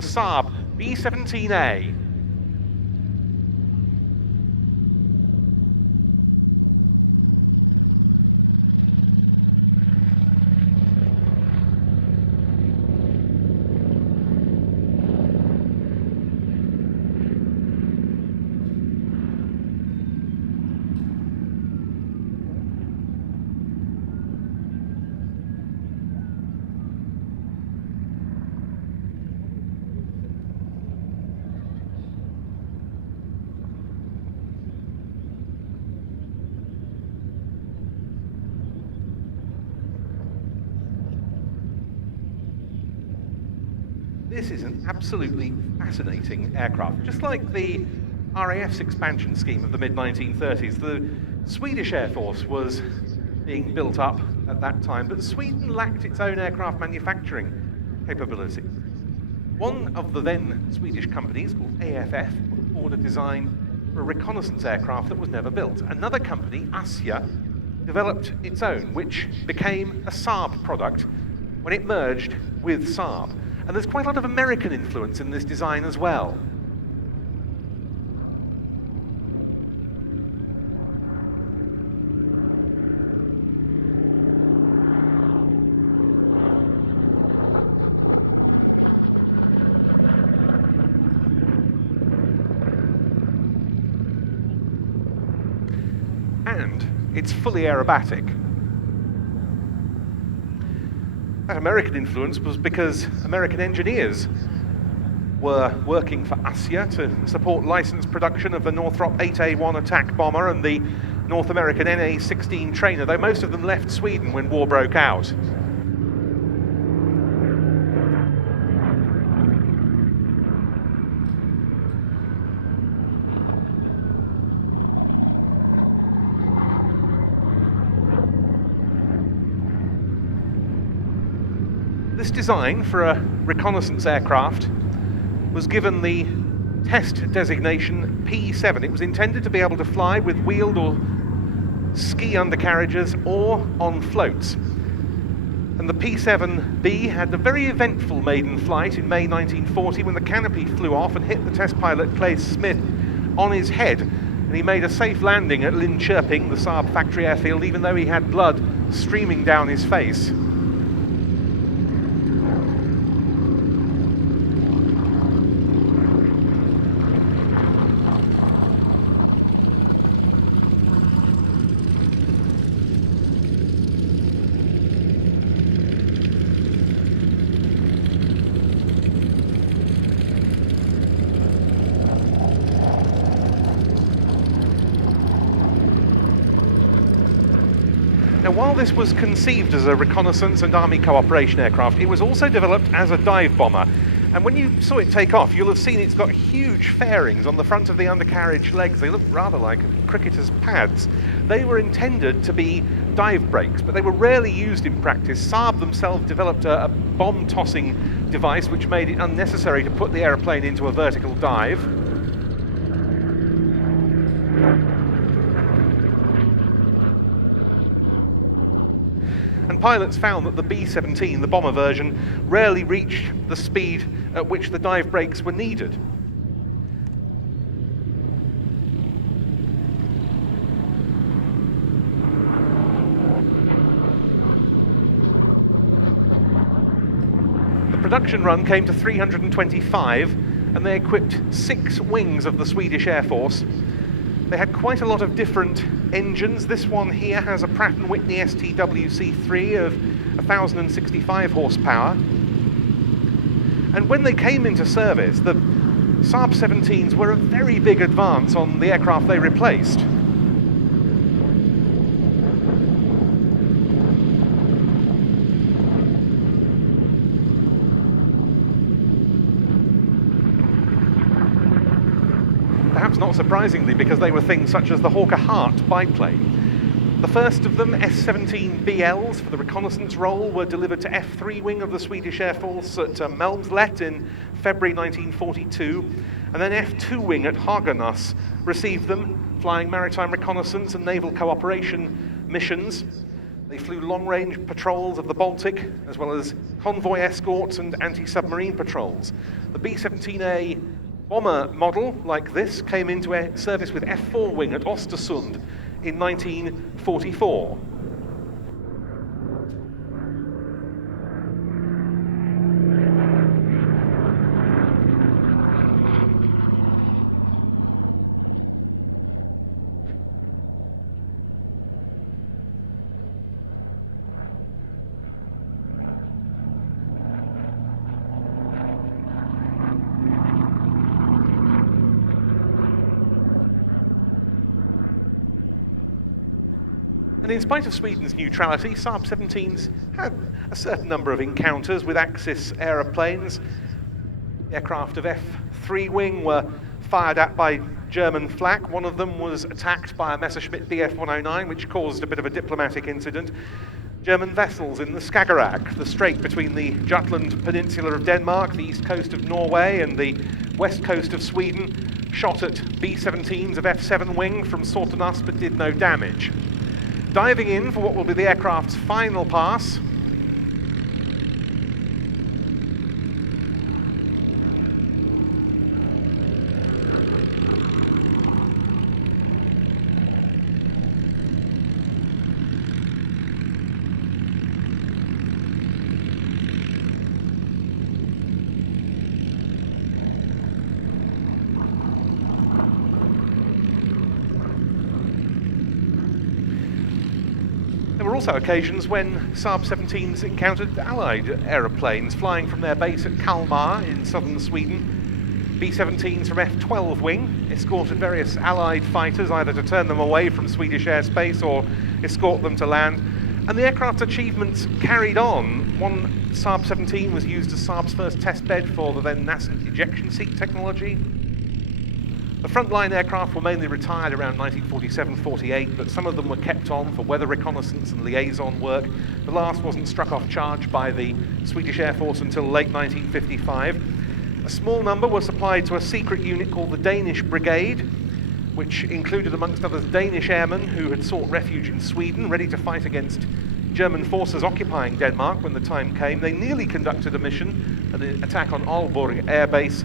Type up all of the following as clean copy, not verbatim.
the SAAB B17A. This is an absolutely fascinating aircraft. Just like the RAF's expansion scheme of the mid-1930s, the Swedish Air Force was being built up at that time, but Sweden lacked its own aircraft manufacturing capability. One of the then Swedish companies, called AFF, put forward a design for a reconnaissance aircraft that was never built. Another company, ASIA, developed its own, which became a SAAB product when it merged with SAAB. And there's quite a lot of American influence in this design as well. And it's fully aerobatic. That American influence was because American engineers were working for ASIA to support licensed production of the Northrop 8A1 attack bomber and the North American NA-16 trainer, though most of them left Sweden when war broke out. This design for a reconnaissance aircraft was given the test designation P7. It was intended to be able to fly with wheeled or ski undercarriages or on floats. And the P7B had a very eventful maiden flight in May 1940 when the canopy flew off and hit the test pilot Clay Smith on his head. And he made a safe landing at Linköping, the SAAB factory airfield, even though he had blood streaming down his face. Now, while this was conceived as a reconnaissance and army cooperation aircraft, it was also developed as a dive bomber. And when you saw it take off, you'll have seen it's got huge fairings on the front of the undercarriage legs. They look rather like cricketers' pads. They were intended to be dive brakes, but they were rarely used in practice. SAAB themselves developed a bomb-tossing device which made it unnecessary to put the aeroplane into a vertical dive. And pilots found that the B17, the bomber version, rarely reached the speed at which the dive brakes were needed. The production run came to 325, and they equipped 6 wings of the Swedish Air Force. They had quite a lot of different engines. This one here has a Pratt & Whitney STWC3 of 1,065 horsepower. And when they came into service, the SAAB 17s were a very big advance on the aircraft they replaced. Perhaps not surprisingly, because they were things such as the Hawker Hart biplane. The first of them, S-17BLs for the reconnaissance role, were delivered to F3 wing of the Swedish Air Force at Malmslätt in February 1942, and then F2 wing at Haganäs received them, flying maritime reconnaissance and naval cooperation missions. They flew long-range patrols of the Baltic, as well as convoy escorts and anti-submarine patrols. The B-17A bomber model, like this, came into service with F4 wing at Ostersund in 1944. And in spite of Sweden's neutrality, SAAB 17s had a certain number of encounters with Axis aeroplanes. Aircraft of F3 wing were fired at by German flak. One of them was attacked by a Messerschmitt Bf 109, which caused a bit of a diplomatic incident. German vessels in the Skagerrak, the strait between the Jutland Peninsula of Denmark, the east coast of Norway, and the west coast of Sweden, shot at B-17s of F7 wing from Såtenäs but did no damage. Diving in for what will be the aircraft's final pass. There were also occasions when SAAB 17s encountered Allied aeroplanes flying from their base at Kalmar in southern Sweden. B-17s from F-12 wing escorted various Allied fighters either to turn them away from Swedish airspace or escort them to land. And the aircraft's achievements carried on. One SAAB 17 was used as SAAB's first test bed for the then nascent ejection seat technology. The frontline aircraft were mainly retired around 1947-48, but some of them were kept on for weather reconnaissance and liaison work. The last wasn't struck off charge by the Swedish Air Force until late 1955. A small number were supplied to a secret unit called the Danish Brigade, which included, amongst others, Danish airmen who had sought refuge in Sweden, ready to fight against German forces occupying Denmark when the time came. They nearly conducted a mission, an attack on Aalborg Air Base,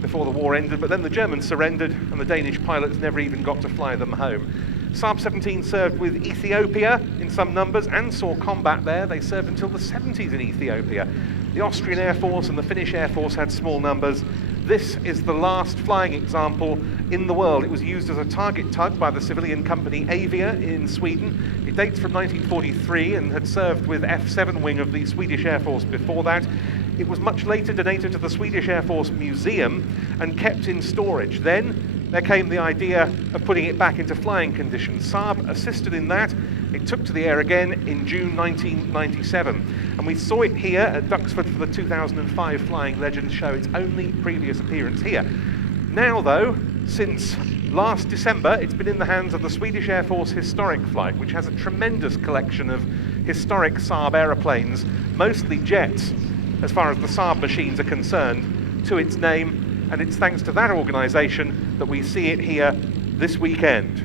before the war ended, but then the Germans surrendered and the Danish pilots never even got to fly them home. SAAB 17 served with Ethiopia in some numbers and saw combat there. They served until the 70s in Ethiopia. The Austrian Air Force and the Finnish Air Force had small numbers. This is the last flying example in the world. It was used as a target tug by the civilian company Avia in Sweden. It dates from 1943 and had served with F7 wing of the Swedish Air Force before that. It was much later donated to the Swedish Air Force Museum and kept in storage. Then there came the idea of putting it back into flying condition. SAAB assisted in that. It took to the air again in June 1997. And we saw it here at Duxford for the 2005 Flying Legends show, its only previous appearance here. Now though, since last December, it's been in the hands of the Swedish Air Force Historic Flight, which has a tremendous collection of historic SAAB aeroplanes, mostly jets, as far as the SAAB machines are concerned, to its name, and it's thanks to that organisation that we see it here this weekend.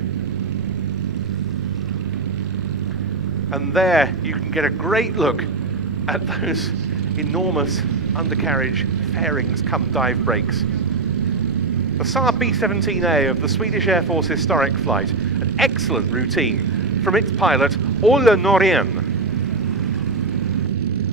And there you can get a great look at those enormous undercarriage fairings come dive brakes. The SAAB B17A of the Swedish Air Force Historic Flight, an excellent routine from its pilot Olle Norén.